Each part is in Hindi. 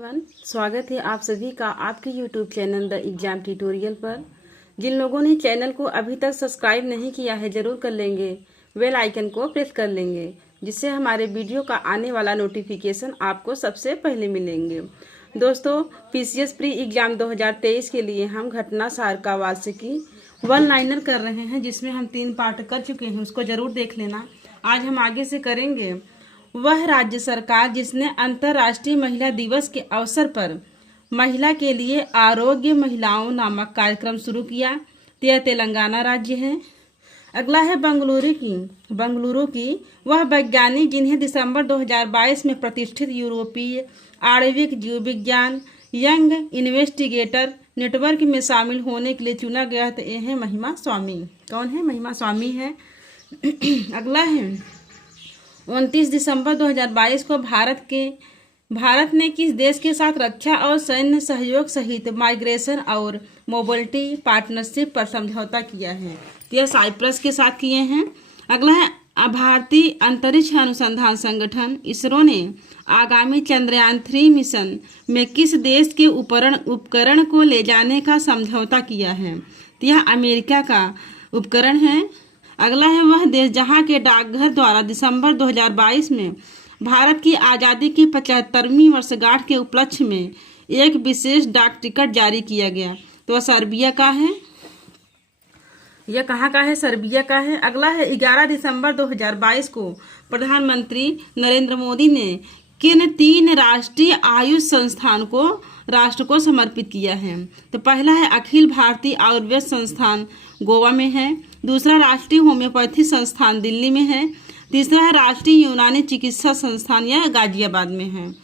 एवरीवन, स्वागत है आप सभी का आपके YouTube channel the exam tutorial पर। जिन लोगों ने चैनल को अभी तक सब्सक्राइब नहीं किया है जरूर कर लेंगे, बेल आइकन को प्रेस कर लेंगे, जिससे हमारे वीडियो का आने वाला नोटिफिकेशन आपको सबसे पहले मिलेंगे। दोस्तों, पीसीएस प्री एग्जाम 2023 के लिए हम घटना सार का वार्षिकी वन लाइनर कर रहे हैं, जिसमें हम 3 पार्ट कर चुके हैं, उसको जरूर देख लेना। आज हम आगे से करेंगे वह राज्य सरकार जिसने अंतर्राष्ट्रीय महिला दिवस के अवसर पर महिला के लिए आरोग्य महिलाओं नामक कार्यक्रम शुरू किया। यह तेलंगाना राज्य है। अगला है बंगलुरु की वह वैज्ञानिक जिन्हें दिसंबर 2022 में प्रतिष्ठित यूरोपीय आणविक जीव विज्ञान यंग इन्वेस्टिगेटर नेटवर्क में शामिल होने के लिए चुना गया। तो ये है महिमा स्वामी। कौन है? महिमा स्वामी है। अगला है 29 दिसंबर 2022 को भारत ने किस देश के साथ रक्षा और सैन्य सहयोग सहित माइग्रेशन और मोबिलिटी पार्टनरशिप पर समझौता किया है? यह साइप्रस के साथ किए हैं। अगला है भारतीय अंतरिक्ष अनुसंधान संगठन इसरो ने आगामी चंद्रयान 3 मिशन में किस देश के उपकरण को ले जाने का समझौता किया है? तो यह अमेरिका का उपकरण है। अगला है वह देश जहां के डाकघर द्वारा दिसंबर 2022 में भारत की आज़ादी की 75वीं वर्षगांठ के उपलक्ष्य में एक विशेष डाक टिकट जारी किया गया। तो वह सर्बिया का है। यह कहाँ का है? सर्बिया का है। अगला है 11 दिसंबर 2022 को प्रधानमंत्री नरेंद्र मोदी ने किन 3 राष्ट्रीय आयुष संस्थान को राष्ट्र को समर्पित किया है? तो पहला है अखिल भारतीय आयुर्वेद संस्थान गोवा में है। दूसरा राष्ट्रीय होम्योपैथी संस्थान दिल्ली में है। तीसरा है राष्ट्रीय यूनानी चिकित्सा संस्थान, यह गाजियाबाद में है।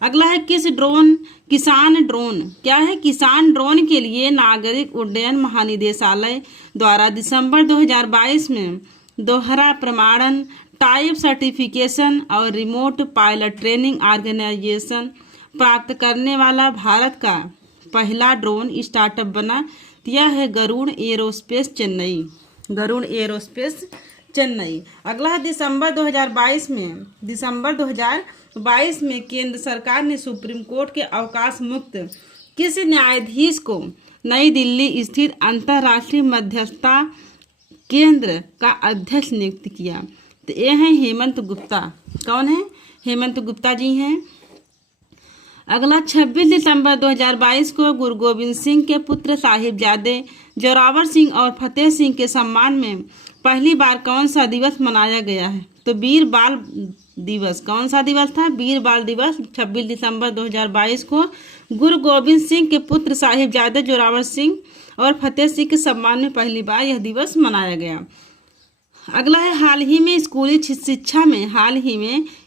अगला है किसान ड्रोन क्या है? किसान ड्रोन के लिए नागरिक उड्डयन महानिदेशालय द्वारा दिसंबर 2022 में दोहरा प्रमाणन टाइप सर्टिफिकेशन और रिमोट पायलट ट्रेनिंग ऑर्गेनाइजेशन प्राप्त करने वाला भारत का पहला ड्रोन स्टार्टअप बना। यह है गरुड़ एरोस्पेस चेन्नई। अगला है दिसंबर 2022 में केंद्र सरकार ने सुप्रीम कोर्ट के अवकाश मुक्त किस न्यायाधीश को नई दिल्ली स्थित अंतर्राष्ट्रीय मध्यस्थता केंद्र का अध्यक्ष नियुक्त किया? तो ये हैं हेमंत गुप्ता। कौन है? हेमंत गुप्ता जी हैं। अगला 26 दिसंबर 2022 को गुरु गोविंद सिंह के पुत्र साहिबजादे जोरावर सिंह और फतेह सिंह के सम्मान में पहली बार कौन सा दिवस मनाया गया है? तो वीर बाल दिवस। कौन सा दिवस था? वीर बाल दिवस। 26 दिसंबर 2022 को गुरु गोविंद सिंह के पुत्र साहिबजादे जोरावर सिंह और फतेह सिंह के सम्मान में पहली बार यह दिवस मनाया गया। अगला है हाल ही में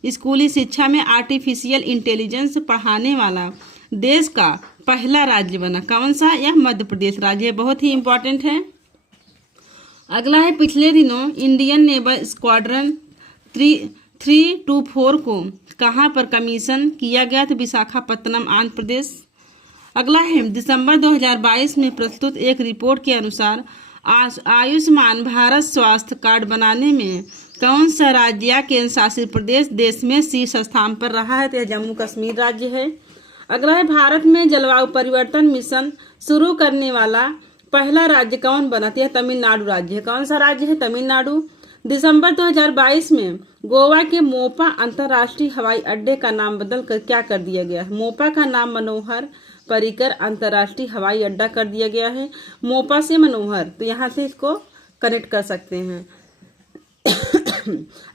स्कूली शिक्षा में आर्टिफिशियल इंटेलिजेंस पढ़ाने वाला देश का पहला राज्य बना। कौन सा? यह मध्य प्रदेश राज्य, बहुत ही इम्पोर्टेंट है। अगला है पिछले दिनों इंडियन नेवल स्क्वाड्रन 324 को कहां पर कमीशन किया गया? तो विशाखापत्तनम, आंध्र प्रदेश। अगला है दिसंबर 2022 में प्रस्तुत एक रिपोर्ट के अनुसार आयुष्मान भारत स्वास्थ्य कार्ड बनाने में कौन सा राज्य या केंद्र शासित प्रदेश देश में शीर्ष स्थान पर रहा है? तो यह जम्मू कश्मीर राज्य है। अगला है भारत में जलवायु परिवर्तन मिशन शुरू करने वाला पहला राज्य कौन बना? तो यह तमिलनाडु राज्य है। कौन सा राज्य है? तमिलनाडु। दिसंबर 2022 में गोवा के मोपा अंतर्राष्ट्रीय हवाई अड्डे का नाम बदलकर क्या कर दिया गया है? मोपा का नाम मनोहर पर्रिकर अंतर्राष्ट्रीय हवाई अड्डा कर दिया गया है। मोपा से मनोहर, तो यहाँ से इसको कनेक्ट कर सकते हैं।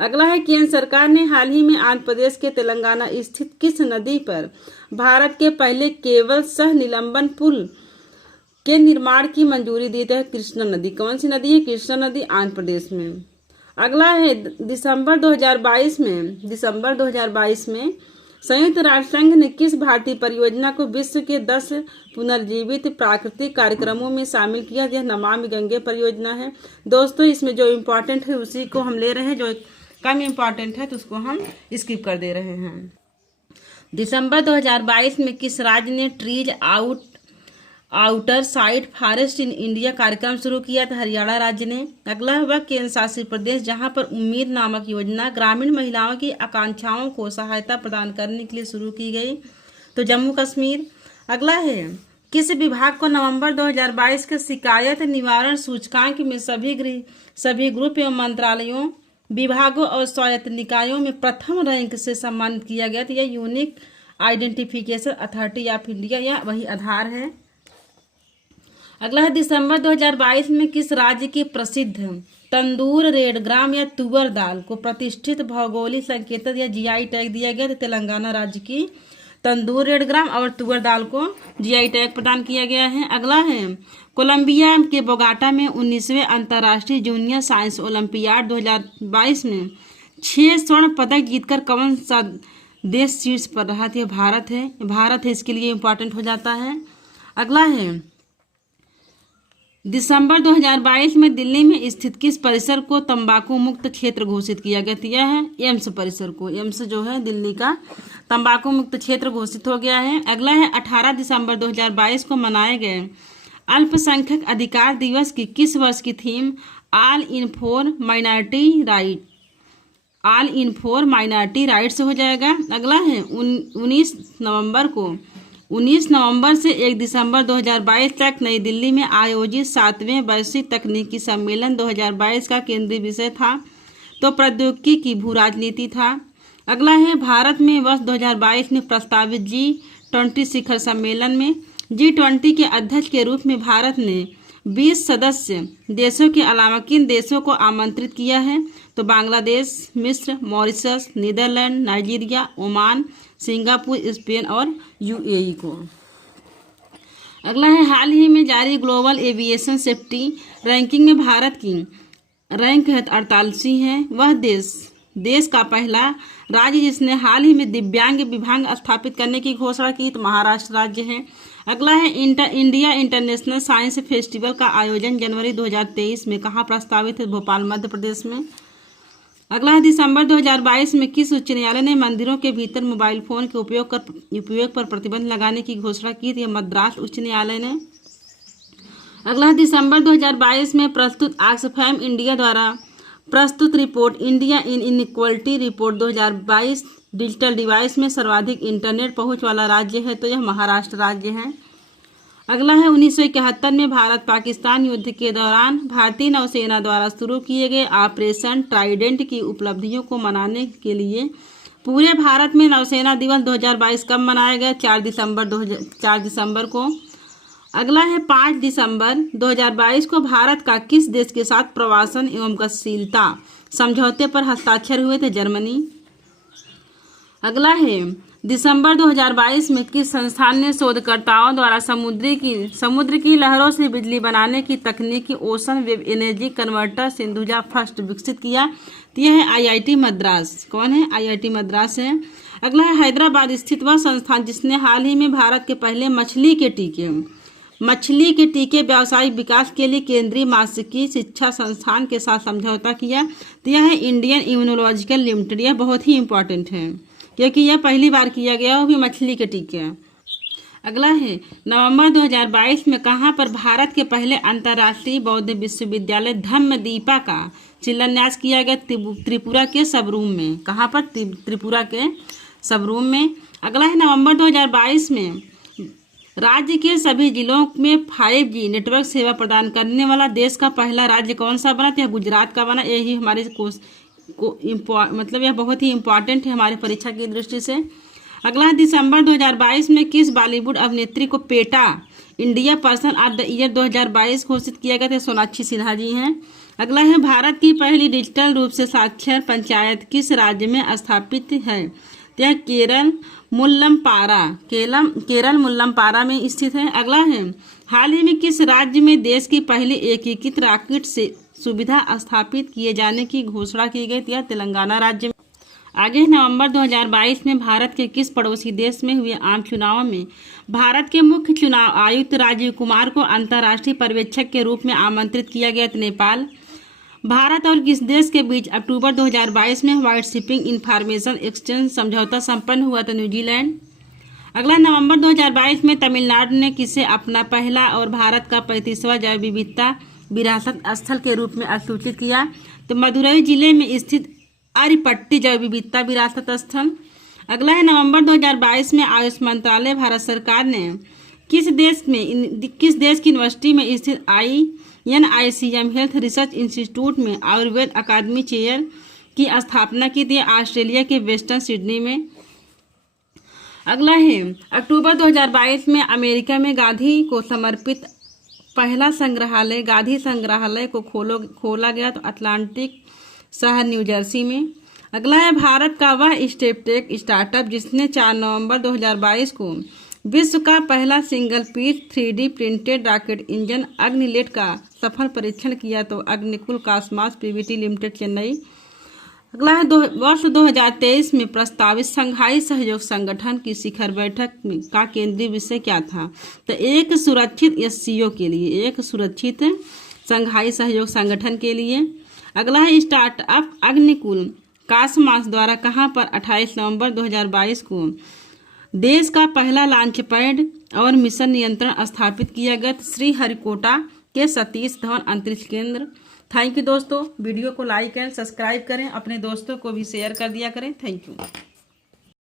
अगला है केंद्र सरकार ने हाल ही में आंध्र प्रदेश के तेलंगाना स्थित किस नदी पर भारत के पहले केवल सह निलंबन पुल के निर्माण की मंजूरी दी? है कृष्णा नदी। कौन सी नदी है? कृष्णा नदी, आंध्र प्रदेश में। अगला है दिसंबर 2022 में संयुक्त राष्ट्र संघ ने किस भारतीय परियोजना को विश्व के 10 पुनर्जीवित प्राकृतिक कार्यक्रमों में शामिल किया? यह नमामि गंगे परियोजना है। दोस्तों, इसमें जो इम्पोर्टेंट है उसी को हम ले रहे हैं, जो कम इम्पोर्टेंट है तो उसको हम स्किप कर दे रहे हैं। दिसंबर 2022 में किस राज्य ने trees outer side forest in India कार्यक्रम शुरू किया? था हरियाणा राज्य ने। अगला वह केंद्र शासित प्रदेश जहां पर उम्मीद नामक योजना ग्रामीण महिलाओं की आकांक्षाओं को सहायता प्रदान करने के लिए शुरू की गई? तो जम्मू कश्मीर। अगला है, किस विभाग को नवंबर 2022 के शिकायत निवारण सूचकांक में सभी ग्रुप एवं मंत्रालयों, विभागों और स्वायत्त निकायों में प्रथम रैंक से सम्मानित किया गया? तो यह unique identification authority of India, या वही आधार है। अगला है, दिसंबर 2022 में किस राज्य की प्रसिद्ध तंदूर रेड ग्राम या तुअर दाल को प्रतिष्ठित भौगोलिक संकेतक या जीआई टैग दिया गया? तो तेलंगाना राज्य की तंदूर रेड ग्राम और तुअर दाल को जीआई टैग प्रदान किया गया है। अगला है, कोलंबिया के बोगाटा में 19वें अंतर्राष्ट्रीय जूनियर साइंस ओलंपियाड 2022 में 6 स्वर्ण पदक जीतकर कौन सा देश शीर्ष पर रहा? था भारत है। भारत है इसके लिए इम्पोर्टेंट हो जाता है। अगला है, दिसंबर 2022 में दिल्ली में स्थित किस परिसर को तंबाकू मुक्त क्षेत्र घोषित किया गया? यह है एम्स परिसर को। एम्स जो है दिल्ली का तंबाकू मुक्त क्षेत्र घोषित हो गया है। अगला है, 18 दिसंबर 2022 को मनाए गए अल्पसंख्यक अधिकार दिवस की किस वर्ष की theme all in for minority rights हो जाएगा? अगला है, 19 नवंबर से 1 दिसंबर 2022 तक नई दिल्ली में आयोजित 7वें वैश्विक तकनीकी सम्मेलन 2022 का केंद्रीय विषय था? तो प्रौद्योगिकी की भू राजनीति था। अगला है, भारत में वर्ष 2022 में प्रस्तावित G20 शिखर सम्मेलन में G20 के अध्यक्ष के रूप में भारत ने 20 सदस्य देशों के अलावा किन देशों को आमंत्रित किया है? तो बांग्लादेश, मिस्र, Mauritius, Netherland, Nigeria, Oman, Singapore, Spain और यूएई को। अगला है, हाल ही में जारी ग्लोबल एविएशन सेफ्टी रैंकिंग में भारत की रैंक 48वीं है। वह देश का पहला राज्य जिसने हाल ही में दिव्यांग विभाग स्थापित करने की घोषणा की, तो महाराष्ट्र राज्य है। अगला है, इंडिया इंटरनेशनल साइंस फेस्टिवल का आयोजन जनवरी 2023 में कहाँ प्रस्तावित है? भोपाल मध्य प्रदेश में। अगला है, दिसंबर 2022 में किस उच्च न्यायालय ने मंदिरों के भीतर मोबाइल फोन के उपयोग पर प्रतिबंध लगाने की घोषणा की थी? मद्रास उच्च न्यायालय ने। अगला है, दिसंबर 2022 में प्रस्तुत ऑक्सफैम इंडिया द्वारा प्रस्तुत report India in inequality report 2022 digital device में सर्वाधिक इंटरनेट पहुंच वाला राज्य है? तो यह महाराष्ट्र राज्य है। अगला है, 1971 में भारत पाकिस्तान युद्ध के दौरान भारतीय नौसेना द्वारा शुरू किए गए ऑपरेशन ट्राइडेंट की उपलब्धियों को मनाने के लिए पूरे भारत में नौसेना दिवस 2022 कब मनाया गया? 4 दिसंबर को। अगला है, 5 दिसंबर 2022 को भारत का किस देश के साथ प्रवासन एवं गतिशीलता समझौते पर हस्ताक्षर हुए थे? जर्मनी। अगला है, दिसंबर 2022 में किस संस्थान ने शोधकर्ताओं द्वारा समुद्र की लहरों से बिजली बनाने की तकनीक ocean wave energy converter Sindhuja first विकसित किया? तो यह है IIT मद्रास। कौन है? IIT मद्रास है। अगला है, हैदराबाद स्थित वह संस्थान जिसने हाल ही में भारत के पहले मछली के टीके व्यावसायिक विकास के लिए केंद्रीय माशिकी शिक्षा संस्थान के साथ समझौता किया? तो यह है इंडियन इम्यूनोलॉजिकल लिमिटेड। यह बहुत ही इंपॉर्टेंट है क्योंकि यह पहली बार किया गया, वो भी मछली के टीके। अगला है, नवंबर 2022 में कहाँ पर भारत के पहले अंतर्राष्ट्रीय बौद्ध विश्वविद्यालय धम्मदीपा का शिलान्यास किया गया? त्रिपुरा के सबरूम में। कहाँ पर? त्रिपुरा के सबरूम में। अगला है, नवंबर 2022 में राज्य के सभी जिलों में 5G नेटवर्क सेवा प्रदान करने वाला देश का पहला राज्य कौन सा बना? तो यह गुजरात का बना। यही हमारे मतलब यह बहुत ही इम्पॉर्टेंट है हमारी परीक्षा की दृष्टि से। अगला है, दिसंबर 2022 में किस बॉलीवुड अभिनेत्री को PETA India person of the year 2022 घोषित किया गया था? सोनाक्षी सिन्हा जी हैं। अगला है, भारत की पहली डिजिटल रूप से साक्षर पंचायत किस राज्य में स्थापित है? तो यह केरल मुल्लमपारा में स्थित है। अगला है, हाल ही में किस राज्य में देश की पहली एकीकृत रॉकेट से सुविधा स्थापित किए जाने की घोषणा की गई? यह तेलंगाना राज्य में। आगे, नवंबर 2022 में भारत के किस पड़ोसी देश में हुए आम चुनावों में भारत के मुख्य चुनाव आयुक्त राजीव कुमार को अंतर्राष्ट्रीय पर्यवेक्षक के रूप में आमंत्रित किया गया? नेपाल। भारत और किस देश के बीच अक्टूबर 2022 में व्हाइट शिपिंग इंफॉर्मेशन एक्सचेंज समझौता संपन्न हुआ? था न्यूजीलैंड। अगला, नवंबर 2022 में तमिलनाडु ने किसे अपना पहला और भारत का 35वां जैव विविधता विरासत स्थल के रूप में सूचित किया? तो मदुरई जिले में स्थित अरिपट्टी जैव विविधता विरासत स्थल। अगला है नवंबर 2022 में आयुष मंत्रालय भारत सरकार ने किस देश की यूनिवर्सिटी में स्थित INICM हेल्थ रिसर्च इंस्टीट्यूट में आयुर्वेद अकादमी चेयर की स्थापना की थी? ऑस्ट्रेलिया के वेस्टर्न सिडनी में। अगला है अक्टूबर 2022 में अमेरिका में गांधी को समर्पित पहला संग्रहालय गांधी संग्रहालय को खोला गया तो अटलांटिक शहर न्यू जर्सी में। अगला है भारत का वह स्टेपटेक स्टार्टअप जिसने 4 नवंबर 2022 को विश्व का पहला single piece 3D printed rocket engine Agnilet का सफल परीक्षण किया तो अग्निकुल कॉस्मॉस पीवीटी लिमिटेड चेन्नई। अगला है वर्ष 2023 में प्रस्तावित संघाई सहयोग संगठन की शिखर बैठक का केंद्रीय विषय क्या था? तो एक सुरक्षित SCO के लिए, एक सुरक्षित संघाई सहयोग संगठन के लिए। अगला है स्टार्टअप अग्निकुल कॉस्मॉस द्वारा कहां पर 28 नवंबर 2022 को देश का पहला लॉन्च पैड और मिशन नियंत्रण स्थापित किया गया? श्रीहरिकोटा के सतीश धवन अंतरिक्ष केंद्र। थैंक यू दोस्तों, वीडियो को लाइक एंड सब्सक्राइब करें, अपने दोस्तों को भी शेयर कर दिया करें। Thank you.